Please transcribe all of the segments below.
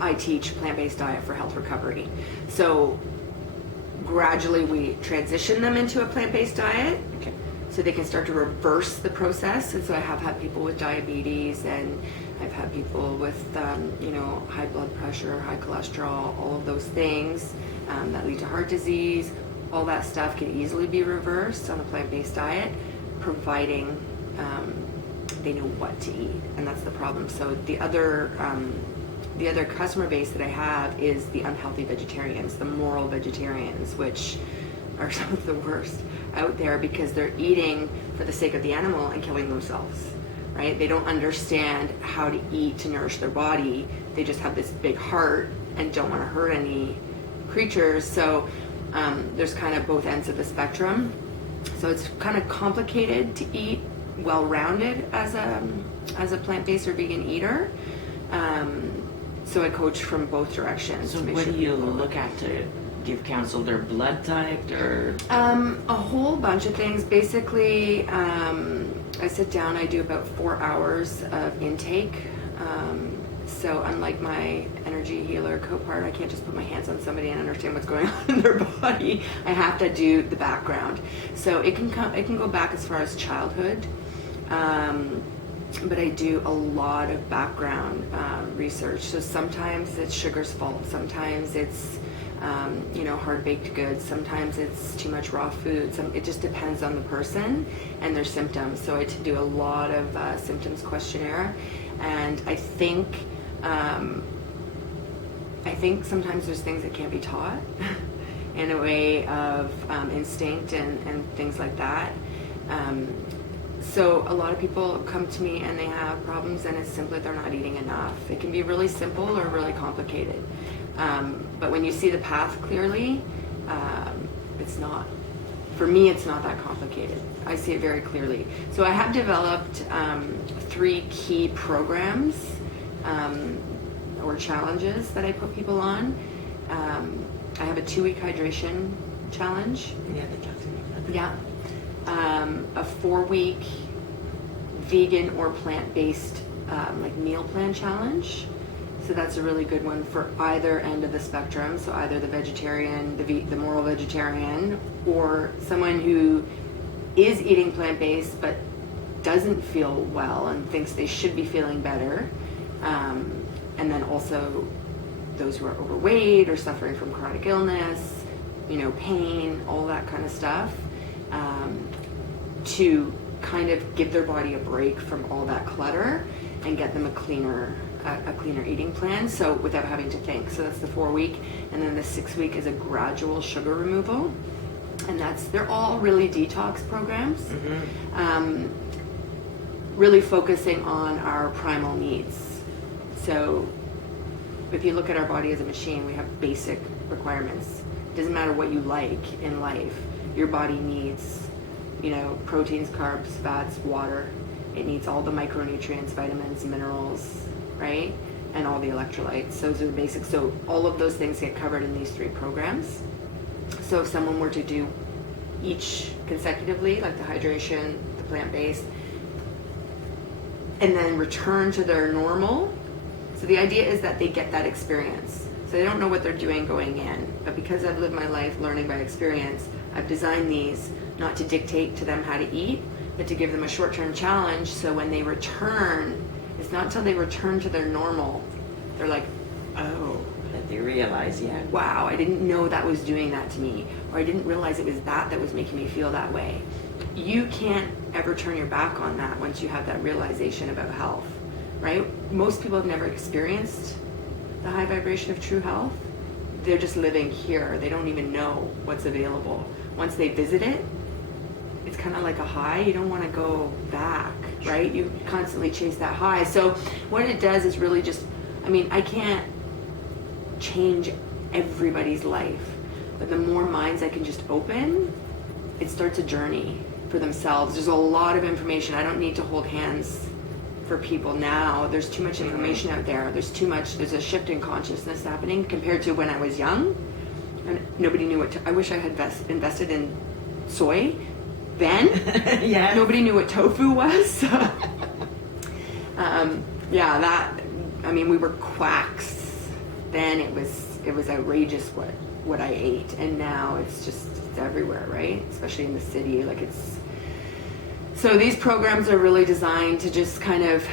I teach plant-based diet for health recovery. So gradually we transition them into a plant-based diet. Okay. So they can start to reverse the process. And so I have had people with diabetes, and I've had people with, high blood pressure, high cholesterol, all of those things that lead to heart disease. All that stuff can easily be reversed on a plant-based diet, providing they know what to eat. And that's the problem. So the other customer base that I have is the unhealthy vegetarians, the moral vegetarians, which are some of the worst out there because they're eating for the sake of the animal and killing themselves, right? They don't understand how to eat to nourish their body. They just have this big heart and don't want to hurt any creatures. So there's kind of both ends of the spectrum. So it's kind of complicated to eat well-rounded as a plant-based or vegan eater. So I coach from both directions. So what do you look at to give counsel? Their blood type or? A whole bunch of things. Basically, I sit down, I do about 4 hours of intake. So unlike my energy healer co-part, I can't just put my hands on somebody and understand what's going on in their body. I have to do the background. So it can go back as far as childhood. But I do a lot of background research. So sometimes it's sugar's fault. Sometimes it's hard baked goods. Sometimes it's too much raw food. It just depends on the person and their symptoms. So I do a lot of symptoms questionnaire, and I think sometimes there's things that can't be taught in a way of instinct and things like that. So a lot of people come to me and they have problems, and it's simply they're not eating enough. It can be really simple or really complicated. But when you see the path clearly, it's not. For me, it's not that complicated. I see it very clearly. So I have developed 3 key programs or challenges that I put people on. I have a 2-week hydration challenge. Yeah, they talked to me about that. Yeah. A 4-week vegan or plant-based meal plan challenge. So that's a really good one for either end of the spectrum. So either the vegetarian, the moral vegetarian, or someone who is eating plant-based but doesn't feel well and thinks they should be feeling better. And then also those who are overweight or suffering from chronic illness, pain, all that kind of stuff. To kind of give their body a break from all that clutter and get them a cleaner eating plan, so without having to think. So that's the 4-week, and then the 6-week is a gradual sugar removal, and they're all really detox programs. Mm-hmm. Really focusing on our primal needs. So if you look at our body as a machine, we have basic requirements. It doesn't matter what you like in life, your body needs proteins, carbs, fats, water. It needs all the micronutrients, vitamins, minerals, right? And all the electrolytes. Those are the basics. So all of those things get covered in these 3 programs. So if someone were to do each consecutively, like the hydration, the plant-based, and then return to their normal. So the idea is that they get that experience. So they don't know what they're doing going in, but because I've lived my life learning by experience, I've designed these not to dictate to them how to eat, but to give them a short-term challenge. So when they return, it's not until they return to their normal, they're like, oh, That they realize, yeah. wow, I didn't know that was doing that to me, or I didn't realize it was that was making me feel that way. You can't ever turn your back on that once you have that realization about health, right? Most people have never experienced the high vibration of true health. They're just living here. They don't even know what's available. Once they visit it, it's kind of like a high. You don't want to go back, right? You constantly chase that high. So what it does is really just, I can't change everybody's life, but the more minds I can just open, it starts a journey for themselves. There's a lot of information. I don't need to hold hands for people now. There's too much information out there. There's a shift in consciousness happening compared to when I was young. And nobody knew I wish I had invested in soy then. Yeah. Nobody knew what tofu was. We were quacks then it was outrageous what I ate, and now it's everywhere, right? Especially in the city, like it's. So these programs are really designed to just kind of,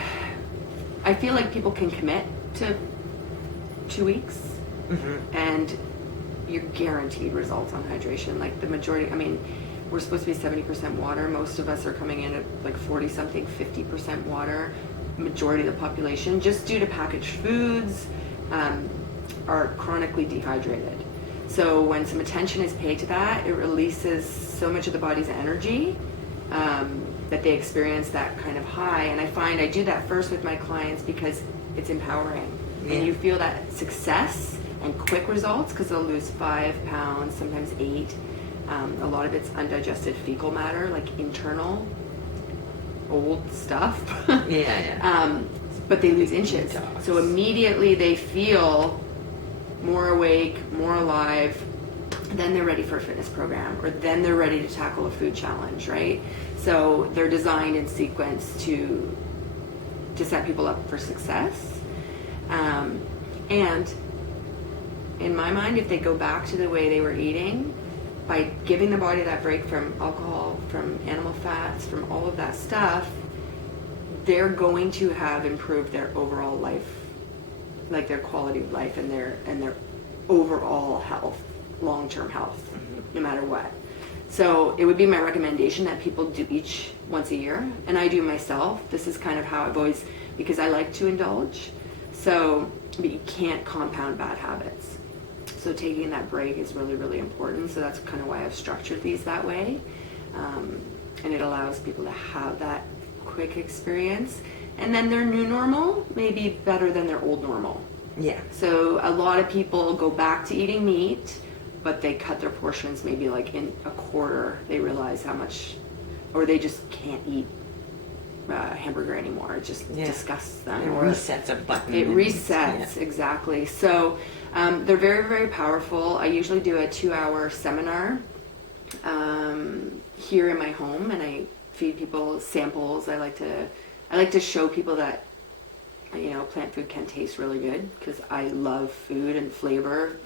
I feel like people can commit to 2 weeks, and you're guaranteed results on hydration. Like the majority, I mean, we're supposed to be 70% water. Most of us are coming in at like 40 something, 50% water. Majority of the population, just due to packaged foods, are chronically dehydrated. So when some attention is paid to that, it releases so much of the body's energy that they experience that kind of high. And I find I do that first with my clients because it's empowering. Yeah. And you feel that success and quick results because they'll lose 5 pounds, sometimes 8. A lot of it's undigested fecal matter, like internal old stuff. But they lose inches. Detox. So immediately they feel more awake, more alive. Then they're ready for a fitness program, or then they're ready to tackle a food challenge, right? So they're designed in sequence to set people up for success. And in my mind, if they go back to the way they were eating, by giving the body that break from alcohol, from animal fats, from all of that stuff, they're going to have improved their overall life, like their quality of life and their overall health, long-term health, no matter what. So it would be my recommendation that people do each once a year, and I do myself. This is kind of how I've always, because I like to indulge. So, but you can't compound bad habits. So taking that break is really, really important. So that's kind of why I've structured these that way. And it allows people to have that quick experience. And then their new normal may be better than their old normal. Yeah. So a lot of people go back to eating meat, but they cut their portions maybe like in a quarter. They realize how much, or they just can't eat hamburger anymore. It just disgusts them. It resets a button. It resets, exactly. So they're very, very powerful. I usually do a 2-hour seminar here in my home, and I feed people samples. I like to show people that, you know, plant food can taste really good, because I love food and flavor.